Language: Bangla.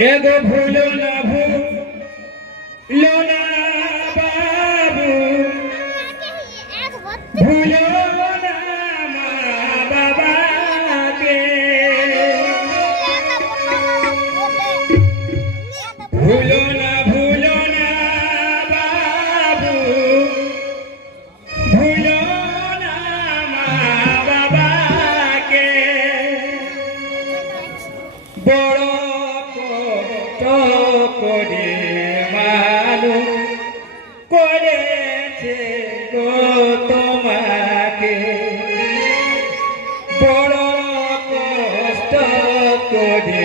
এগো ভুলো না ভুলো না কষ্ট করে মানু করেছে গো তোমাকে। বড় কষ্ট করে